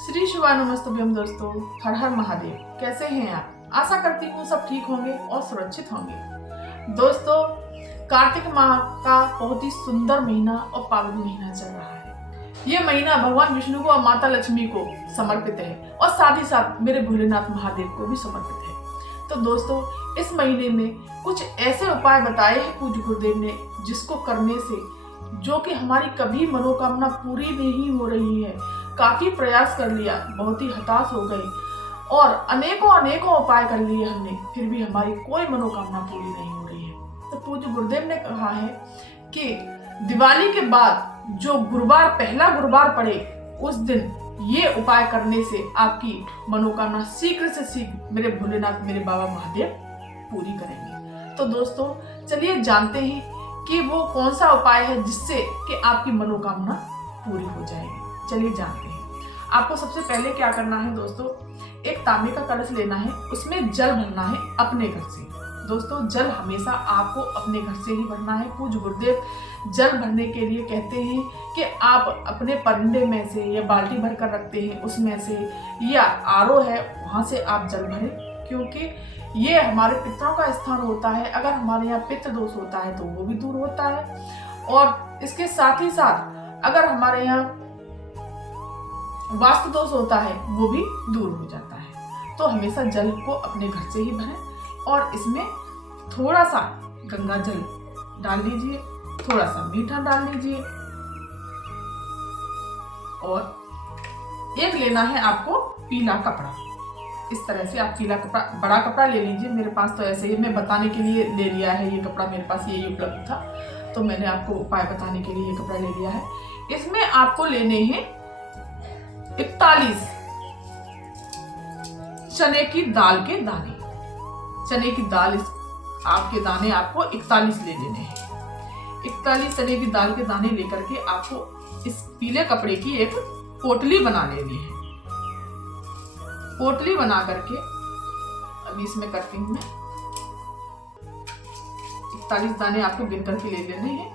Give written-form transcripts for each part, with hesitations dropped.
श्री शिवाय नमस्तुभ्यम दोस्तों, हर हर महादेव। कैसे हैं आप? आशा करती हूँ सब ठीक होंगे और सुरक्षित होंगे। दोस्तों, कार्तिक माह का बहुत ही सुंदर महीना और पावन महीना चल रहा है। ये महीना भगवान विष्णु को और माता लक्ष्मी को समर्पित है और साथ ही साथ मेरे भोलेनाथ महादेव को भी समर्पित है। तो दोस्तों, इस महीने में कुछ ऐसे उपाय बताए हैं पूज्य गुरुदेव ने, जिसको करने से जो कि हमारी कभी मनोकामना पूरी नहीं हो रही है, काफी प्रयास कर लिया, बहुत ही हताश हो गए और अनेकों उपाय कर लिए हमने, फिर भी हमारी कोई मनोकामना पूरी नहीं हो रही है। तो पूज्य गुरुदेव ने कहा है कि दिवाली के बाद जो गुरुवार, पहला गुरुवार पड़े, उस दिन ये उपाय करने से आपकी मनोकामना शीघ्र से शीघ्र मेरे भोलेनाथ, मेरे बाबा महादेव पूरी करेंगे। तो दोस्तों, चलिए जानते हैं कि वो कौन सा उपाय है जिससे कि आपकी मनोकामना पूरी हो जाएगी। चलिए जानते हैं। आपको सबसे पहले क्या करना है दोस्तों, एक तांबे का कलश लेना है, उसमें जल भरना है अपने घर से। दोस्तों, जल हमेशा आपको अपने घर से ही भरना है। पूज्य गुरुदेव जल भरने के लिए कहते हैं कि आप अपने परिंदे में से या बाल्टी भर कर रखते हैं उसमें से, या आरओ है वहां से आप जल भरें, क्योंकि ये हमारे पितरों का स्थान होता है। अगर हमारे यहाँ पितृ दोष होता है तो वो भी दूर होता है, और इसके साथ ही साथ अगर हमारे यहाँ वास्तु दोष होता है वो भी दूर हो जाता है। तो हमेशा जल को अपने घर से ही भरें और इसमें थोड़ा सा गंगा जल डाल लीजिए, थोड़ा सा मीठा डाल लीजिए, और एक लेना है आपको पीला कपड़ा। इस तरह से आप पीला कपड़ा, बड़ा कपड़ा ले लीजिए। मेरे पास तो ऐसे ही, मैं बताने के लिए ले लिया है ये कपड़ा, मेरे पास यही उपलब्ध था तो मैंने आपको उपाय बताने के लिए ये कपड़ा ले लिया है। इसमें आपको लेने हैं 41 चने की दाल के दाने। चने की दाल, आपके दाने आपको 41 ले लेने हैं। 41 चने की दाल के दाने लेकर के आपको इस पीले कपड़े की एक पोटली बना लेनी है। पोटली बना करके अभी इसमें करती हूँ मैं। 41 दाने आपको गिन करके ले लेने हैं।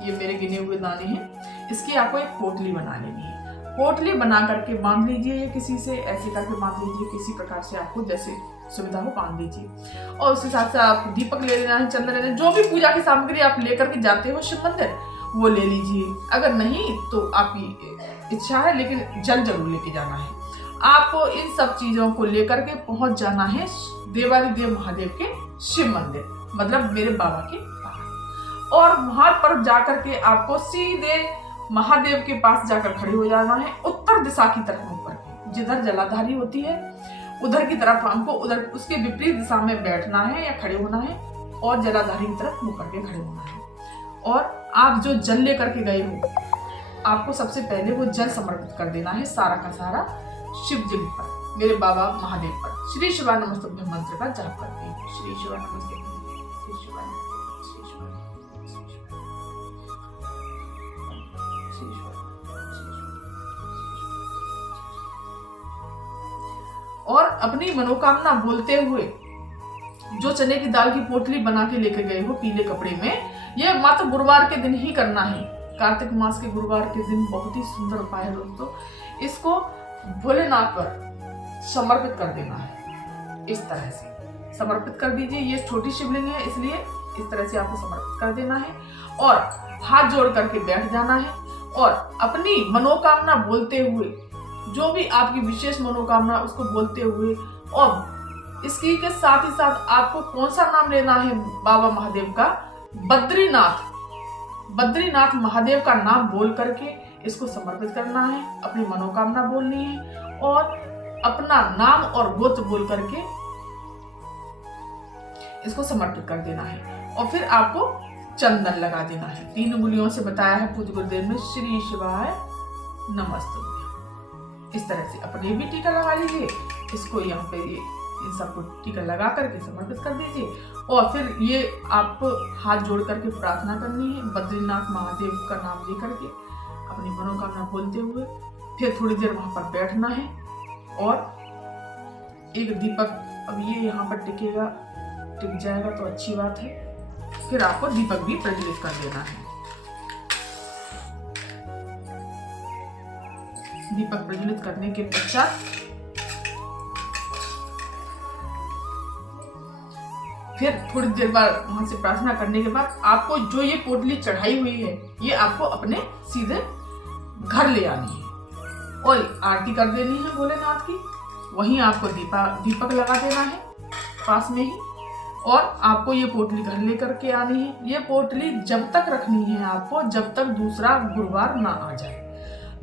ये मेरे गिने हुए दाने हैं। इसकी आपको एक पोटली बना लेनी है। पोटली बना करके बांध लीजिए, ये किसी से ऐसे करके बांध लीजिए, किसी प्रकार से आपको जैसे सुविधा हो बांध लीजिए। और उस हिसाब से आप दीपक ले लेना है, चंदन ले लेना, जो भी पूजा की सामग्री आप लेकर के जाते हो शिव मंदिर वो ले लीजिए। अगर नहीं तो आपकी इच्छा है, लेकिन जल जरूर लेके जाना है। आपको इन सब चीजों को लेकर के पहुंच जाना है देवादिदेव महादेव के शिव मंदिर, मतलब मेरे बाबा के पास। और वहां पर जाकर के आपको सीधे महादेव के पास जाकर खड़े हो जाना है, उत्तर दिशा की तरफ मुख करके। जिधर जलाधारी होती है उधर की तरफ हमको, उधर उसके विपरीत दिशा में बैठना है या खड़े होना है, और जलाधारी की तरफ मुख करके खड़े होना है। और आप जो जल लेकर के गए हो, आपको सबसे पहले वो जल समर्पित कर देना है, सारा का सारा शिव जी पर, मेरे बाबा महादेव पर। श्री शिवाय नमस्तुभ्यम मंत्र का जाप करते हैं। श्री शिवाय नमस्तुभ्यम, श्री शिवाय, श्री शिवाय, श्री शिवाय। और अपनी मनोकामना बोलते हुए जो चने की दाल की पोटली बना के लेके गए हो पीले कपड़े में, यह मात्र गुरुवार के दिन ही करना है। कार्तिक मास के गुरुवार के दिन बहुत ही सुंदर उपाय है दोस्तों। इसको भोलेनाथ पर समर्पित कर देना है। इस तरह से समर्पित कर दीजिए। ये छोटी शिवलिंग है, इसलिए इस तरह से आपको समर्पित कर देना है और हाथ जोड़ करके बैठ जाना है और अपनी मनोकामना बोलते हुए, जो भी आपकी विशेष मनोकामना उसको बोलते हुए, और इसकी के साथ ही साथ आपको कौन सा नाम लेना है बाबा महादेव का, बद्रीनाथ। बद्रीनाथ महादेव का नाम बोल करके इसको समर्पित करना है, अपनी मनोकामना बोलनी है और अपना नाम और गोत्र बोल करके इसको समर्पित कर देना है। और फिर आपको चंदन लगा देना है। 3 उंगलियों से बताया है पूज्य गुरुदेव ने, श्री शिवाय नमस्तुभ्यम। इस तरह से अपने भी टीका लगा लीजिए, इसको यहाँ पे ये इन सबको टीका लगा करके समर्पित कर दीजिए। और फिर ये आपको हाथ जोड़ करके प्रार्थना करनी है, बद्रीनाथ महादेव का नाम लेकर के अपनी मनोकामना बोलते हुए। फिर थोड़ी देर वहां पर बैठना है और एक दीपक, अब ये यहाँ पर टिकेगा, टिक जाएगा तो अच्छी बात है। फिर आपको दीपक भी प्रज्वलित कर देना है। दीपक प्रज्वलित करने के पश्चात फिर थोड़ी देर बाद वहां से प्रार्थना करने के बाद आपको जो ये पोटली चढ़ाई हुई है ये आपको अपने सीधे घर ले आनी है और आरती कर देनी है भोलेनाथ की। वहीं आपको दीपक लगा देना है पास में ही, और आपको ये पोटली घर लेकर के आनी है। ये पोटली जब तक रखनी है आपको जब तक दूसरा गुरुवार ना आ जाए।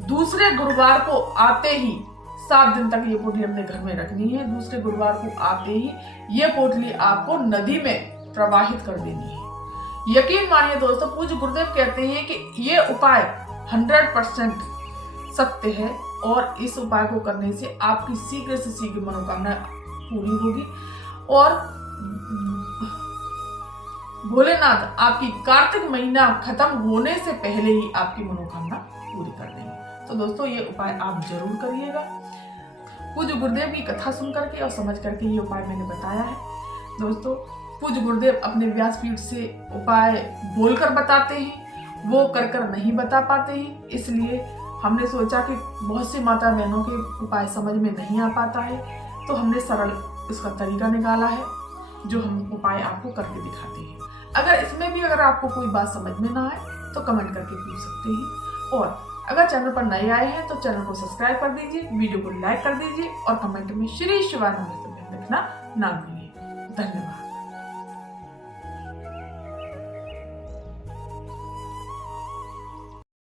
दूसरे गुरुवार को आते ही 7 दिन तक ये पोटली अपने घर में रखनी है। दूसरे गुरुवार को आते ही ये पोटली आपको नदी में प्रवाहित कर देनी है। यकीन मानिए दोस्तों, पूज्य गुरुदेव कहते हैं कि ये उपाय 100% सत्य है और इस उपाय को करने से आपकी शीघ्र से शीघ्र मनोकामना पूरी होगी और भोलेनाथ आपकी कार्तिक महीना खत्म होने से पहले ही आपकी मनोकामना पूरी कर देंगे। तो दोस्तों ये उपाय आप जरूर करिएगा। पूज्य गुरुदेव की कथा सुन करके और समझ करके ये उपाय मैंने बताया है। दोस्तों पूज्य गुरुदेव अपने व्यासपीठ से उपाय बोलकर बताते हैं, वो कर नहीं बता पाते हैं। इसलिए हमने सोचा कि बहुत सी माता बहनों के उपाय समझ में नहीं आ पाता है, तो हमने सरल इसका तरीका निकाला है जो हम उपाय आपको करके दिखाते हैं। अगर इसमें भी अगर आपको कोई बात समझ में ना आए तो कमेंट करके पूछ सकते हैं, और अगर चैनल पर नए आए हैं तो चैनल को सब्सक्राइब कर दीजिए, वीडियो को लाइक कर दीजिए और कमेंट में श्री शिवानंद लिखना ना भूलिए। धन्यवाद।